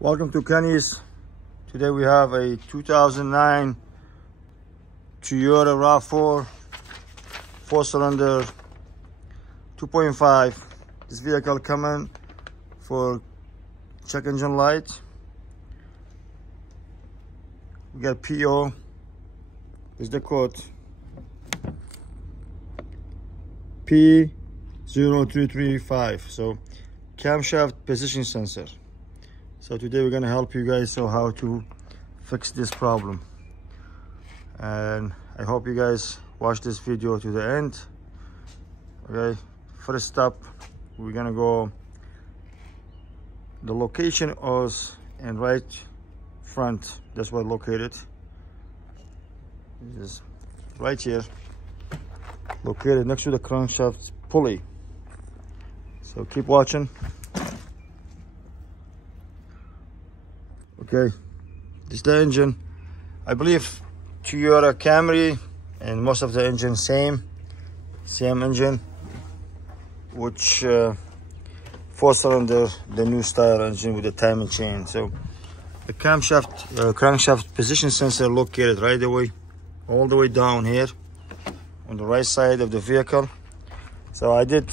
Welcome to Kenny's. Today we have a 2009 Toyota RAV4 4-cylinder 2.5. This vehicle coming for check engine light. We got PO. Is the code P0335. So camshaft position sensor. So today we're gonna help you guys on how to fix this problem, and I hope you guys watch this video to the end. Okay, first step, we're gonna go, the location is in right front. That's where located. This is right here, located next to the crankshaft pulley. So keep watching. Okay, this is the engine. I believe Toyota Camry and most of the engine same engine, which 4-cylinder, the new style engine with the timing chain. So the crankshaft position sensor located right away, all the way down here on the right side of the vehicle. So I did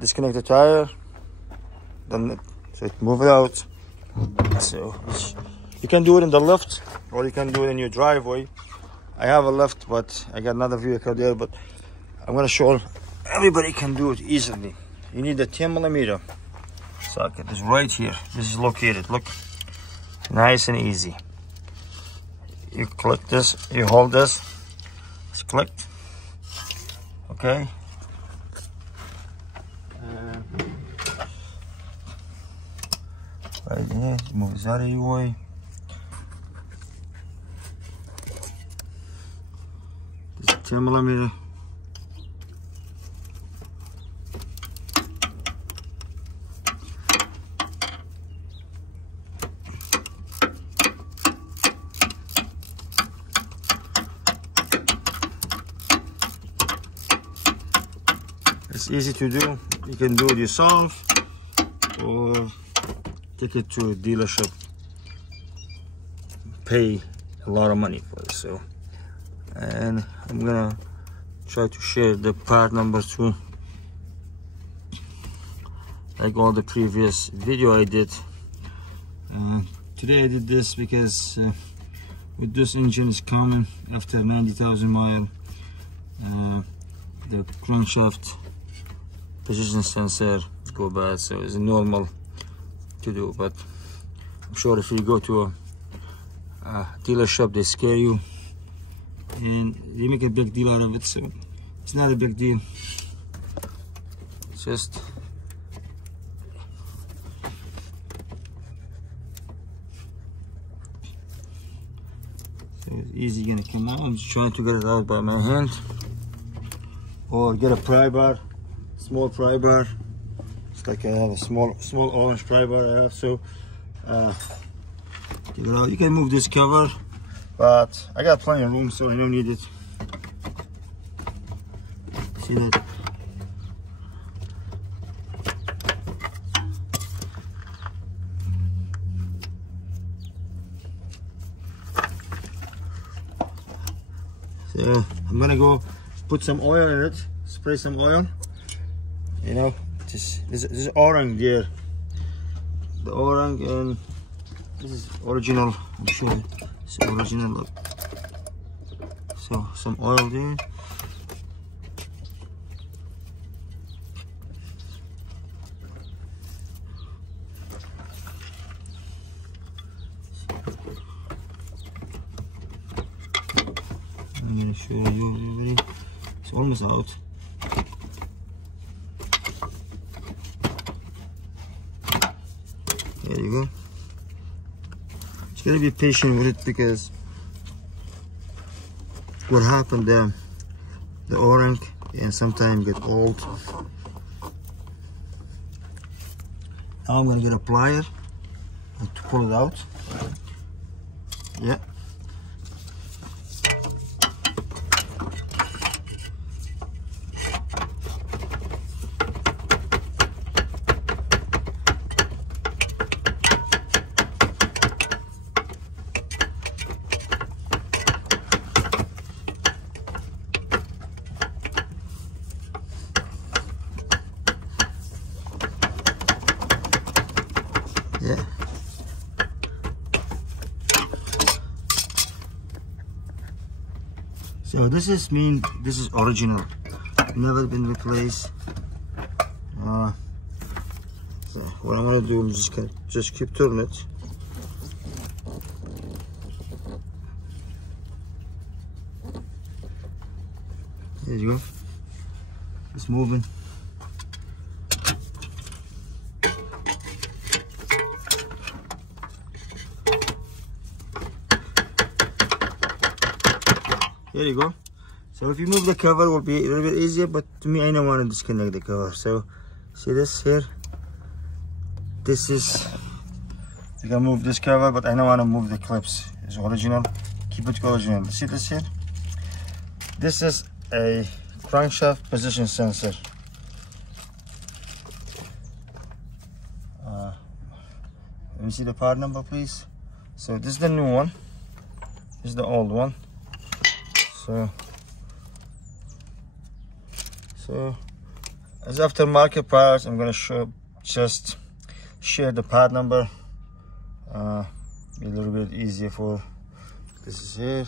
disconnect the tire, then move it out. So you can do it in the lift, or you can do it in your driveway. I have a lift, but I got another vehicle there, but I'm going to show everybody can do it easily. You need a 10mm socket. It's right here. This is located. Look, nice and easy. You click this, you hold this, it's clicked. Okay, right there, move this out of your way. This is 10mm. It's easy to do. You can do it yourself or take it to a dealership, pay a lot of money for it. So, and I'm gonna try to share the part number too, like all the previous video I did. Today I did this because with this engine is common after 90,000 miles, the crankshaft position sensor go bad, so it's normal to do. But I'm sure if you go to a dealership, they scare you and they make a big deal out of it. So it's not a big deal. It's just so it's easy gonna come out. I'm just trying to get it out by my hand, or get a pry bar, small pry bar. It's like I have a small orange pry bar I have. So take it out. You can move this cover, but I got plenty of room, so I don't need it. See that? So I'm gonna go put some oil in it, spray some oil. You know, this is orange there, the orange, and this is original. I'm sure it's original. Look. So some oil there. I'm gonna show you everybody. It's almost out. There you go. Just gotta be patient with it, because what happened there, the orange and sometimes get old. Now I'm gonna get a plier to pull it out. Yeah. Yeah. So this is original, never been replaced. So what I'm gonna do is just keep turning it. There you go. It's moving. There you go. So if you move the cover, it will be a little bit easier, but to me, I don't want to disconnect the cover. So see this here? This is, you can move this cover, but I don't want to move the clips. It's original. Keep it original. See this here? This is a crankshaft position sensor. Let me see the part number, please. So this is the new one. This is the old one. So as aftermarket parts, I'm gonna just share the part number. Be a little bit easier for. This is here.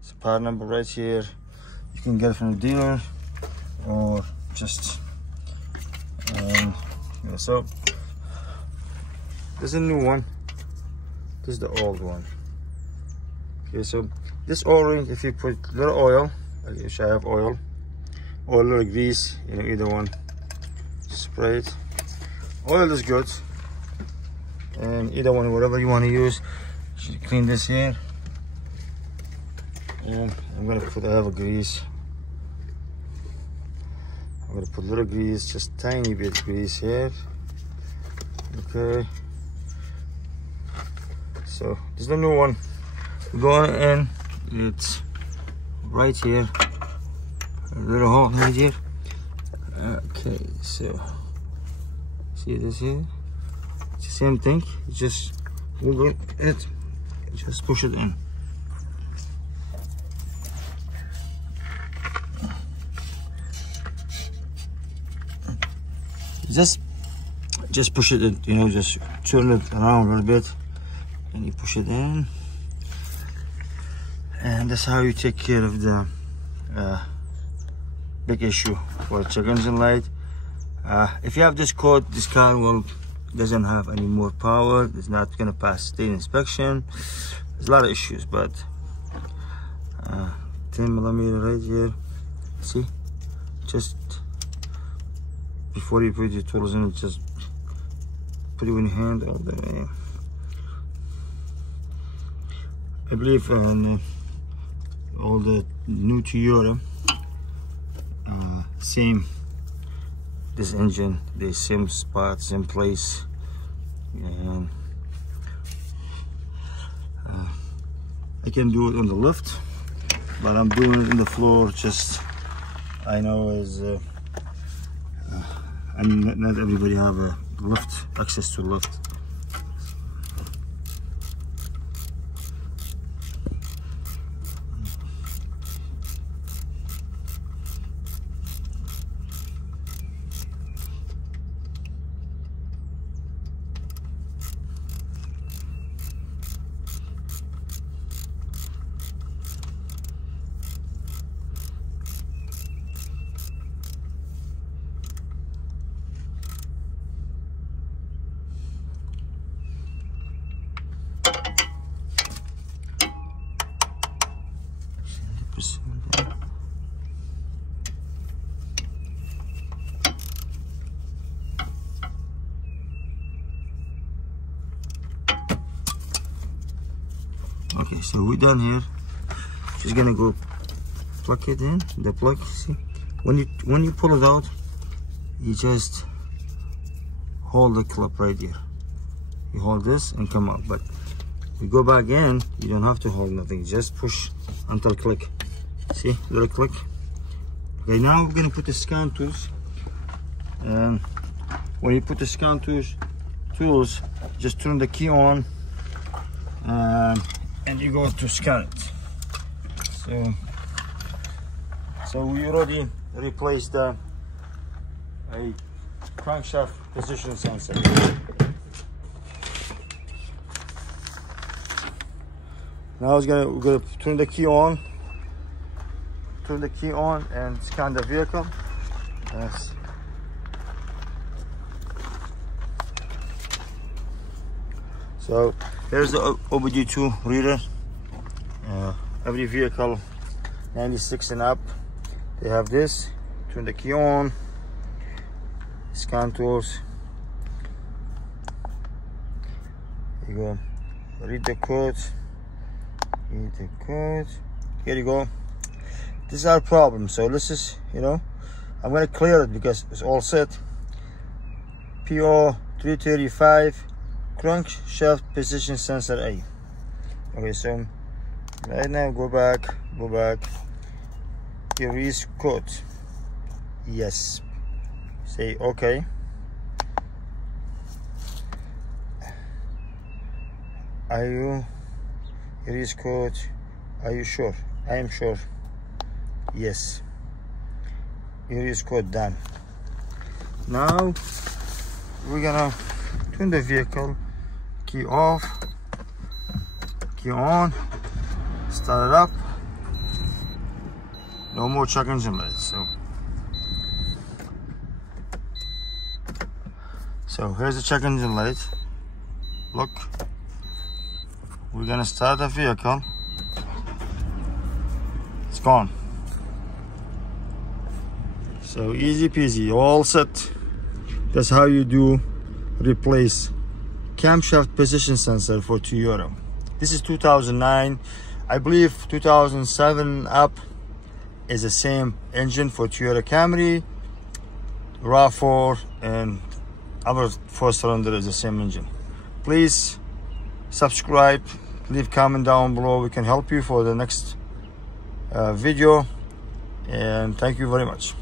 It's a part number right here. You can get it from the dealer or just. Yeah, so this is a new one. This is the old one. Okay, so this O-ring, if you put a little oil, like if I have oil or a little grease, you know, either one, spray it. Oil is good, and either one, whatever you want to use. Just clean this here, and I'm gonna put, I have a grease. I'm gonna put a little grease, just tiny bit grease here. Okay. So this is the new one. Going in, it's right here, a little hole right here. Okay, so see this here? It's the same thing. You just move it, just push it in. Just push it in, you know, just turn it around a little bit, and you push it in. And that's how you take care of the big issue for check engine light. If you have this code, this car doesn't have any more power. It's not gonna pass state inspection. There's a lot of issues, but 10mm right here. See, just before you put your tools in, just put it in your hand all the way. I believe all the new Toyota, same, this engine, the same spots in place, and I can do it on the lift, but I'm doing it in the floor. Just I know is not everybody have a lift, access to lift. Okay, so we're done here. Just gonna go plug it in, the plug. See, when you pull it out, you just hold the clip right here. You hold this and come out, but you go back in, you don't have to hold nothing. Just push until click. See, little click. Okay, now we're gonna put the scan tools, and when you put the scan tools, just turn the key on, and you go to scan it. So we already replaced a crankshaft position sensor. Now we're gonna turn the key on. Turn the key on and scan the vehicle. Yes. So here's the OBD2 reader. Every vehicle 96 and up, they have this. Turn the key on, scan tools. Here you go. Read the code. Read the code. Here you go. This is our problem. So this is, you know, I'm gonna clear it because it's all set. PO335 crankshaft position sensor A. Okay, so right now go back. Erase code. Yes. Say okay. Are you erase code? Are you sure? I am sure. Yes. Erase code done. Now we're gonna turn the vehicle. Key off. Key on. Start it up. No more check engine lights. So here's the check engine light. Look. We're gonna start the vehicle. It's gone. So easy peasy, all set. That's how you do replace camshaft position sensor for Toyota. This is 2009. I believe 2007 up is the same engine for Toyota Camry, RAV4, and other 4-cylinder is the same engine. Please subscribe, leave comment down below. We can help you for the next video, and thank you very much.